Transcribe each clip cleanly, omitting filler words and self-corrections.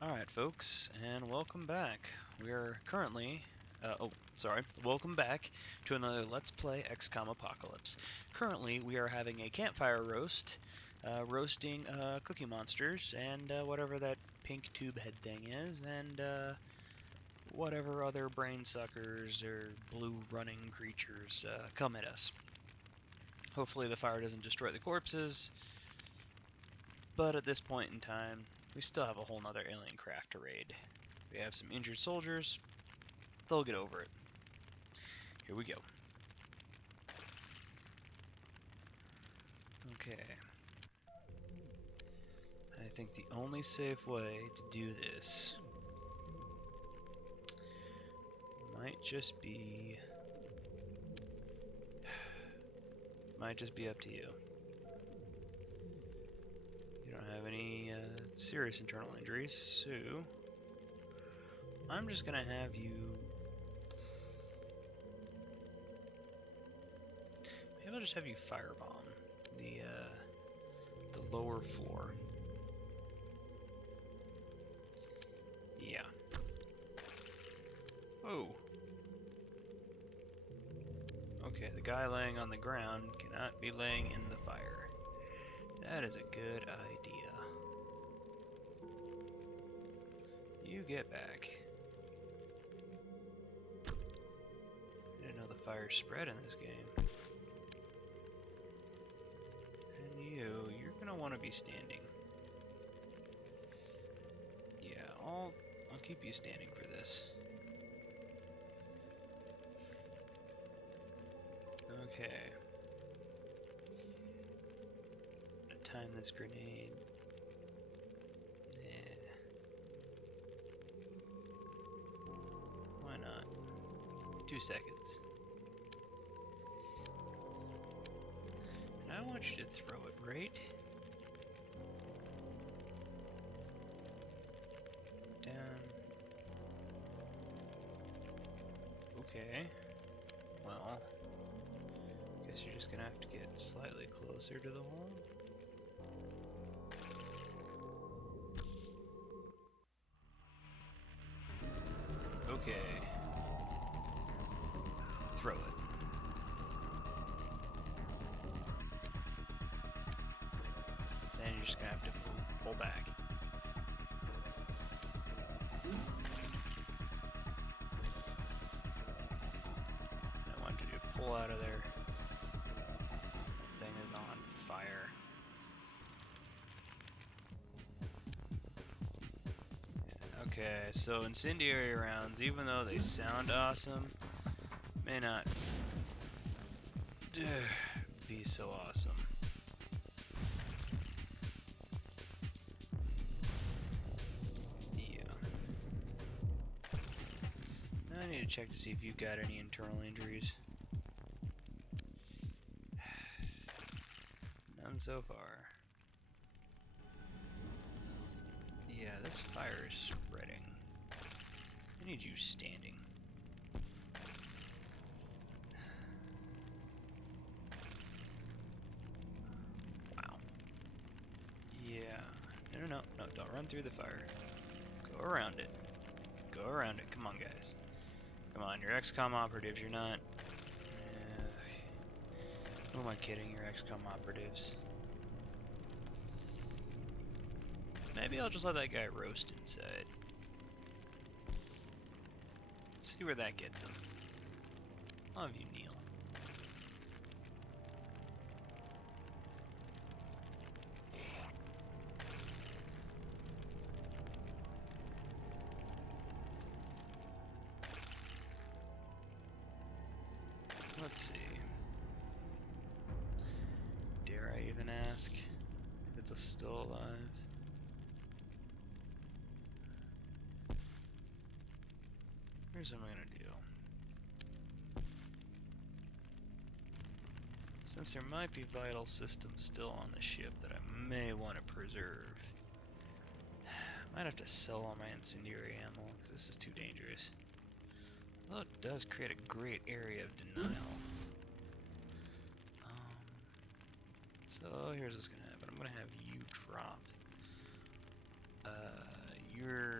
Alright folks, and welcome back. We are currently, welcome back to another Let's Play XCOM Apocalypse. Currently, we are having a campfire roast, roasting Cookie Monsters, and whatever that pink tube head thing is, and whatever other brain suckers or blue running creatures come at us. Hopefully the fire doesn't destroy the corpses, but at this point in time, we still have a whole nother alien craft to raid. We have some injured soldiers. They'll get over it. Here we go. Okay. I think the only safe way to do this might just be up to you. You don't have any serious internal injuries, so I'm just gonna have you. Maybe I'll just have you firebomb the lower floor. Yeah. Oh. Okay, the guy laying on the ground cannot be laying in the fire. That is a good idea. You get back. I didn't know the fire spread in this game. And you're gonna want to be standing. Yeah, I'll keep you standing for this. Okay. I'm gonna time this grenade. Yeah. Why not? 2 seconds. And I want you to throw it right down. Okay. Well, guess you're just gonna have to get slightly closer to the hole. Okay. Throw it. Then you're just gonna have to pull back. I want you to pull out of there. The thing is on fire. Okay, so incendiary rounds, even though they sound awesome, may not be so awesome. Yeah. Now I need to check to see if you've got any internal injuries. None so far. Yeah, this fire is spreading. I need you standing. Wow. Yeah. No, don't run through the fire. Go around it. Go around it. Come on, guys. Come on, you're XCOM operatives, you're not... who am I kidding? You're XCOM operatives. Maybe I'll just let that guy roast inside. Let's see where that gets him. I'll have you kneel. Let's see. Dare I even ask if it's still alive? Here's what I'm gonna do. Since there might be vital systems still on the ship that I may want to preserve, I might have to sell all my incendiary ammo because this is too dangerous. Although it does create a great area of denial. So here's what's gonna happen. I'm gonna have you drop your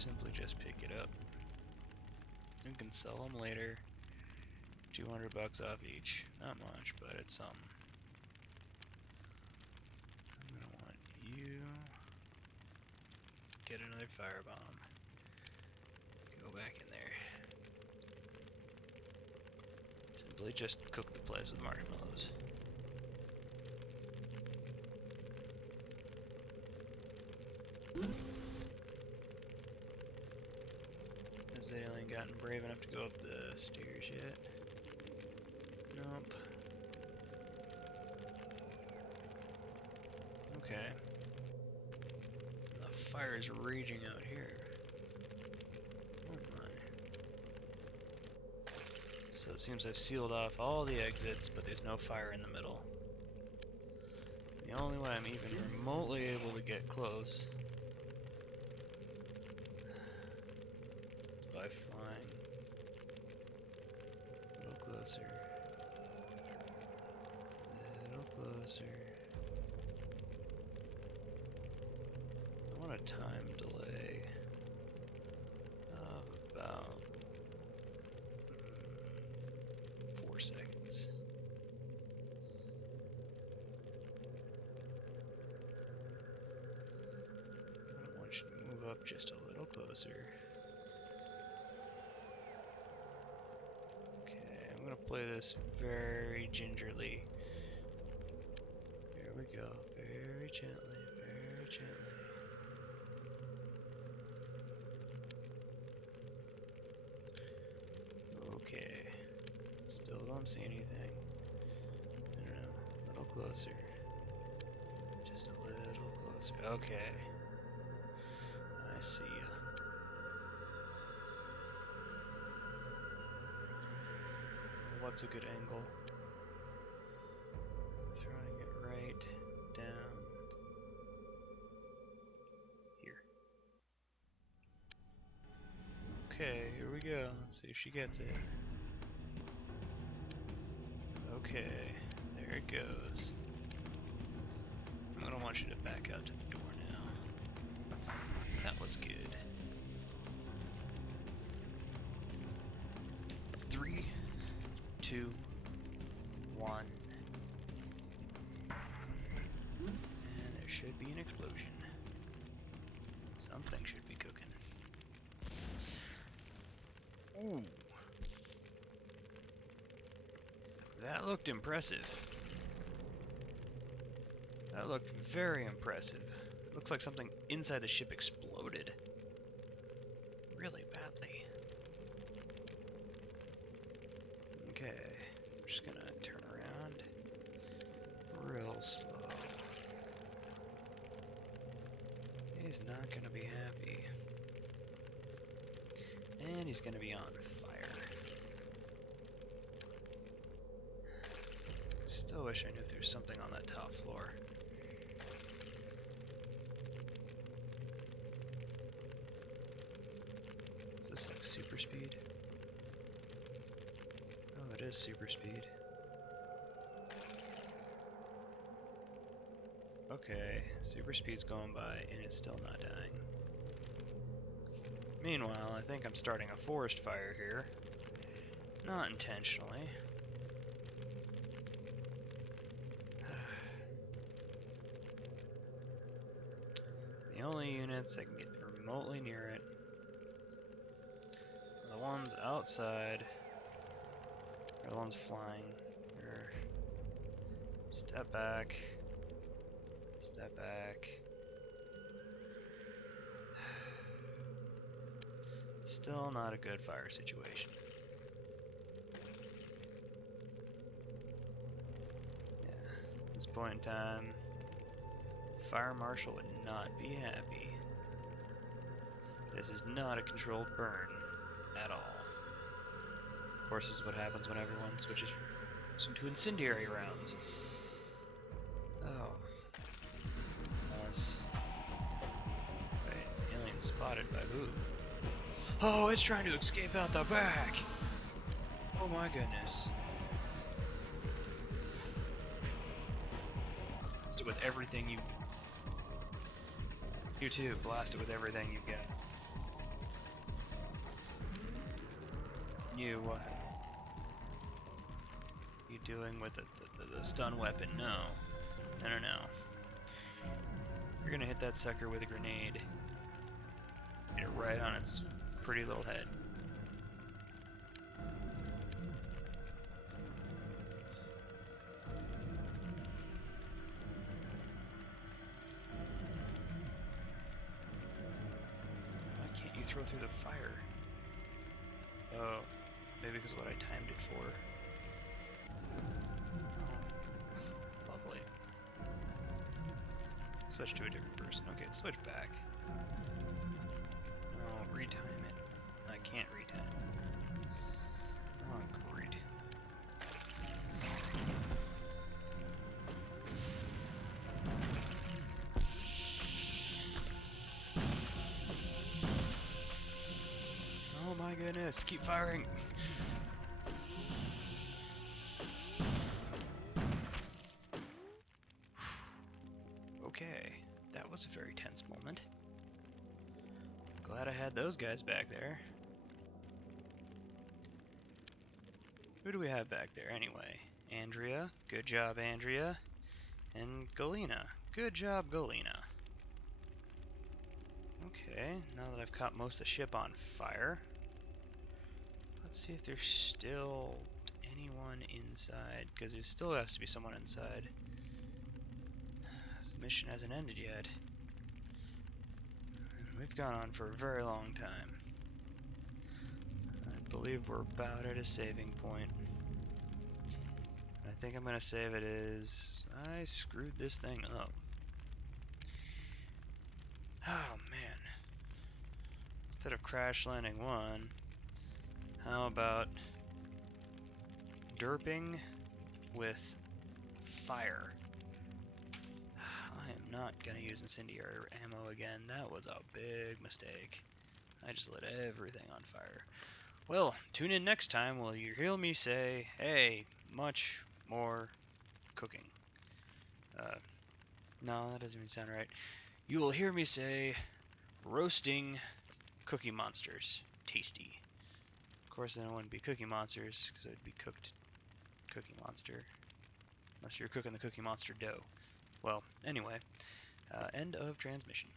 simply just pick it up. You can sell them later. 200 bucks off each. Not much, but it's some. I'm gonna want you. Get another firebomb. Go back in there. Simply just cook the place with marshmallows. Has the alien gotten brave enough to go up the stairs yet? Nope. Okay. The fire is raging out here. Oh my. So it seems I've sealed off all the exits, but there's no fire in the middle. The only way I'm even remotely able to get close is by flying a little closer. A little closer. I want a time delay of about 4 seconds. I want you to move up just a little closer. Okay, I'm gonna play this very gingerly. Here we go, very gently, very gently. Okay, still don't see anything. No, a little closer. Just a little closer. Okay. I see ya. What's a good angle? Throwing it right down here. Okay, here we go. Let's see if she gets it. Okay, there it goes. I'm gonna want you to back out to the door now. That was good. 3, 2, 1. And there should be an explosion. Something should be cooking. Ooh. That looked impressive. That looked very impressive. Looks like something inside the ship exploded. Really badly. Okay, I'm just gonna turn around real slow. He's not gonna be happy. And he's gonna be on fire. Still wish I knew if there's something on that top floor. Is this like super speed? Oh, it is super speed. Okay, super speed's going by and it's still not dying. Meanwhile, I think I'm starting a forest fire here. Not intentionally. The only units that can get remotely near it are the ones outside, or the ones flying. Or step back. Step back. Still not a good fire situation. Yeah, at this point in time, Fire Marshal would not be happy. This is not a controlled burn at all. Of course, this is what happens when everyone switches into incendiary rounds. Oh. Unless... Wait, alien spotted by who? Oh, it's trying to escape out the back! Oh my goodness. Blast it with everything you... You too, blast it with everything you've got. You, what? You doing with the stun weapon? No. No, no, no. You're gonna hit that sucker with a grenade. Get it right on its pretty little head. Why can't you throw through the fire? Oh, maybe because of what I timed it for. Oh, lovely. Switch to a different person. Okay, switch back. No, retime it. I can't retime it. Oh, great. Oh my goodness, keep firing! Okay, that was a very tense moment. Glad I had those guys back there. Who do we have back there anyway? Andrea. Good job, Andrea. And Galena. Good job, Galena. Okay, now that I've caught most of the ship on fire, let's see if there's still anyone inside, because there still has to be someone inside. This mission hasn't ended yet. We've gone on for a very long time. I believe we're about at a saving point. I think I'm gonna save it as I screwed this thing up. Oh man. Instead of crash landing one, how about derping with fire? I am not gonna use incendiary ammo again. That was a big mistake. I just lit everything on fire. Well, tune in next time while you hear me say, hey, much more cooking. No, that doesn't even sound right. You will hear me say, roasting Cookie Monsters. Tasty. Of course, then it wouldn't be Cookie Monsters, because it would be cooked Cookie Monster. Unless you're cooking the Cookie Monster dough. Well, anyway, end of transmission.